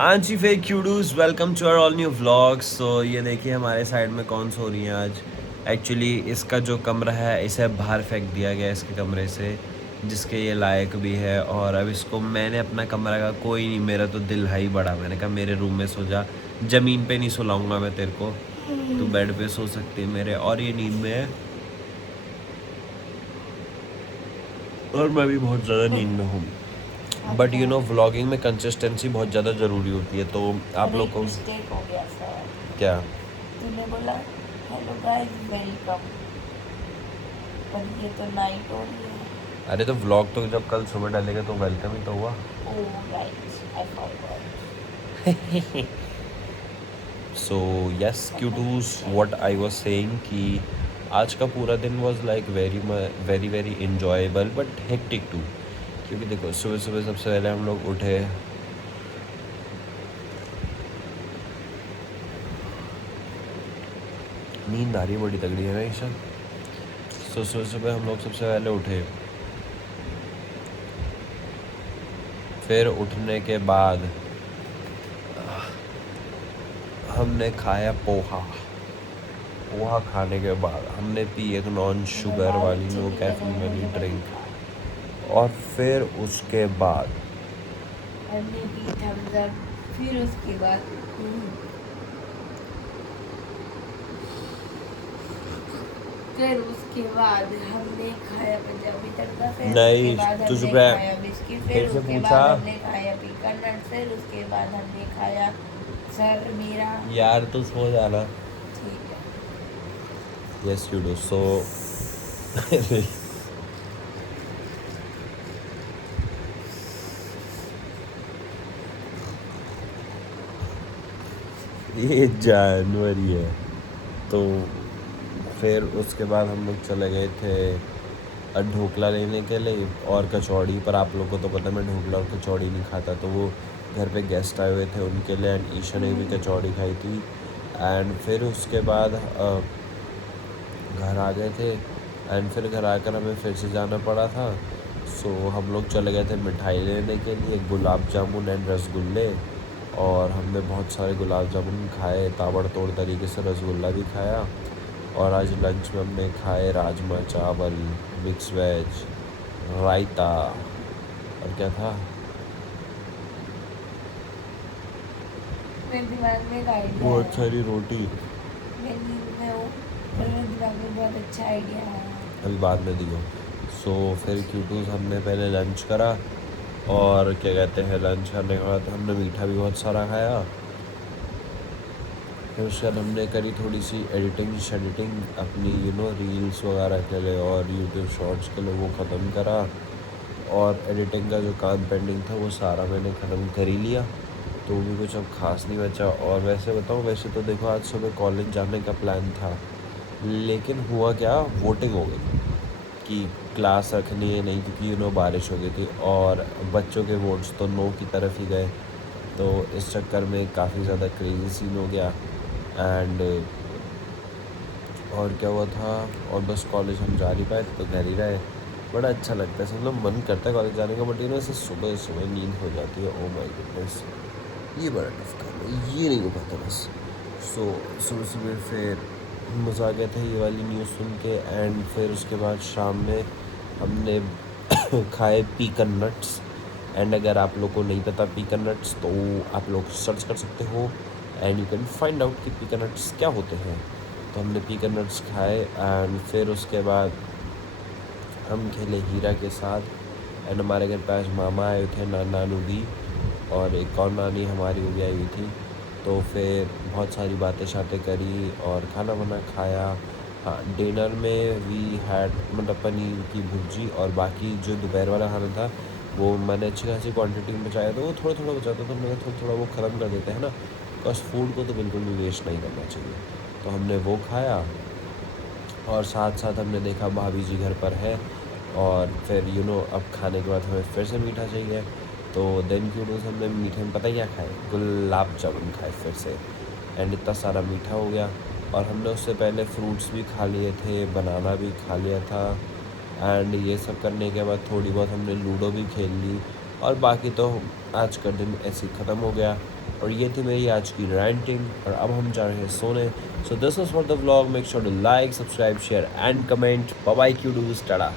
हाँ जी फेक क्यूडूज, welcome to our all new vlogs. तो ये देखिए हमारे साइड में कौन सो रही हैं आज। एक्चुअली इसका जो कमरा है इसे बाहर फेंक दिया गया इसके कमरे से, जिसके ये लायक भी है। और अब इसको मैंने अपना कमरा का कोई नहीं, मेरा तो दिल है ही बड़ा। मैंने कहा मेरे रूम में सो जा, ज़मीन पे नहीं सुलाऊंगा मैं तेरे को, तू बेड पे सो सकती है मेरे। और ये नींद में है और मैं भी बहुत ज़्यादा नींद में हूँ। बट यू नो व्लॉगिंग में कंसिस्टेंसी बहुत ज़्यादा ज़रूरी होती है। तो आप अरे लोग एक को मिस्टेक हो गया सर। क्या? तूने बोला हेलो गाइस वेलकम, पर ये तो नाइट हो रही है। अरे तो व्लॉग तो जब कल सुबह डालेगा तो वेलकम ही तो हुआ। Oh right, I forgot. So yes cutoos, what I was saying कि आज का पूरा दिन was like very very very enjoyable but hectic too. क्योंकि देखो सुबह सुबह सबसे पहले हम लोग उठे, नींद आ रही है बड़ी तगड़ी है ना ईशा। तो सुबह सुबह हम लोग सबसे पहले उठे, फिर उठने के बाद हमने खाया पोहा। पोहा खाने के बाद हमने पी एक नॉन शुगर वाली, नो कैफीन वाली ड्रिंक। और फिर उसके बाद हमने पी थम्स अप, फिर उसके बाद हमने खाया पंजाबी तड़का, फिर उसके नहीं, बाद तू चुप हमने रह। खाया बिस्किट, फिर फिर से उसके पूछा। बाद हमने खाया पीकर नट, फिर उसके बाद हमने खाया सर मेरा। यार तू सो जाना। ठीक है। Yes you do so. ये जानवरी है। तो फिर उसके बाद हम लोग चले गए थे ढोकला लेने के लिए और कचौड़ी। पर आप लोगों को तो पता है मैं ढोकला और कचौड़ी नहीं खाता, तो वो घर पे गेस्ट आए हुए थे उनके लिए, एंड ईशा ने भी कचौड़ी खाई थी। एंड फिर उसके बाद घर आ गए थे। एंड फिर घर आकर हमें फिर से जाना पड़ा था। सो हम लोग चले गए थे मिठाई लेने के लिए, गुलाब जामुन एंड रसगुल्ले। और हमने बहुत सारे गुलाब जामुन खाए, ताबड़तोड़ तरीके से रसगुल्ला भी खाया। और आज लंच में हमने खाए राजमा चावल, मिक्स वेज, रायता, और क्या था, मेरे दिमाग में एक आइडिया बहुत आया। सारी रोटी। मैं नींद में हूँ, पर मेरे दिमाग में बहुत अच्छा आइडिया आया। अभी बाद में दियो। सो फिर क्यूटूज हमने पहले लंच करा, और क्या कहते हैं लंच करने के बाद हमने मीठा भी बहुत सारा खाया। फिर उसके बाद हमने करी थोड़ी सी एडिटिंग शेडिटिंग अपनी रील्स वगैरह के लिए और यूट्यूब शॉर्ट्स के लिए, वो ख़त्म करा। और एडिटिंग का जो काम पेंडिंग था वो सारा मैंने ख़त्म कर ही लिया, तो भी कुछ अब खास नहीं बचा। और वैसे बताऊँ, वैसे तो देखो आज सुबह कॉलेज जाने का प्लान था, लेकिन हुआ क्या, वोटिंग हो गई कि क्लास रखनी है नहीं, क्योंकि बारिश हो गई थी और बच्चों के वोट्स तो नो की तरफ ही गए। तो इस चक्कर में काफ़ी ज़्यादा क्रेज़ी सीन हो गया। एंड और क्या हुआ था, और बस कॉलेज हम जा नहीं पाए तो घर ही रहे। बड़ा अच्छा लगता है, सब लोग मन करता है कॉलेज जाने का, बट ऐसे सुबह सुबह नींद हो जाती है। ओ माय गुडनेस, ये बड़ा टफ काम है, ये नहीं हो पाता बस। सो सुबह सुबह फिर मज़ा आ गया था ये वाली न्यूज़ सुन के। एंड फिर उसके बाद शाम में हमने खाए पीकन नट्स। एंड अगर आप लोग को नहीं पता पीकन नट्स, तो आप लोग सर्च कर सकते हो and you can find out कि पीकन नट्स क्या होते हैं। तो हमने पीकन नट्स खाए एंड फिर उसके बाद हम खेले हीरा के साथ। एंड हमारे घर पे आज मामा आए थे, नानू भी, और एक और नानी हमारी वो भी आई हुई थी। तो फिर बहुत सारी बातें शातें करी और खाना वाना खाया। हाँ, डिनर में वी हैड मतलब पनीर की भुर्जी, और बाकी जो दोपहर वाला खाना था वो मैंने अच्छी खासी क्वांटिटी में बचाया, तो वो थोड़ा थोड़ा बचा था, तो मैंने थोड़ा थोड़ा वो ख़त्म कर देते हैं ना, बिकॉज फूड को तो बिल्कुल भी वेस्ट नहीं करना चाहिए। तो हमने वो खाया, और साथ साथ हमने देखा भाभी जी घर पर है। और फिर अब खाने के बाद हमें फिर से मीठा चाहिए, तो देन क्यूडूस हमने मीठे में पता ही क्या खाए, गुलाब जामुन खाए फिर से। एंड इतना सारा मीठा हो गया। और हमने उससे पहले फ्रूट्स भी खा लिए थे, बनाना भी खा लिया था। एंड ये सब करने के बाद थोड़ी बहुत हमने लूडो भी खेल ली, और बाकी तो आज का दिन ऐसे ही ख़त्म हो गया। और ये थी मेरी आज की रैंटिंग, और अब हम जा रहे हैं सोने। So this was for the vlog. Make sure to like, subscribe, share and comment. Bye bye cutoos, Tata.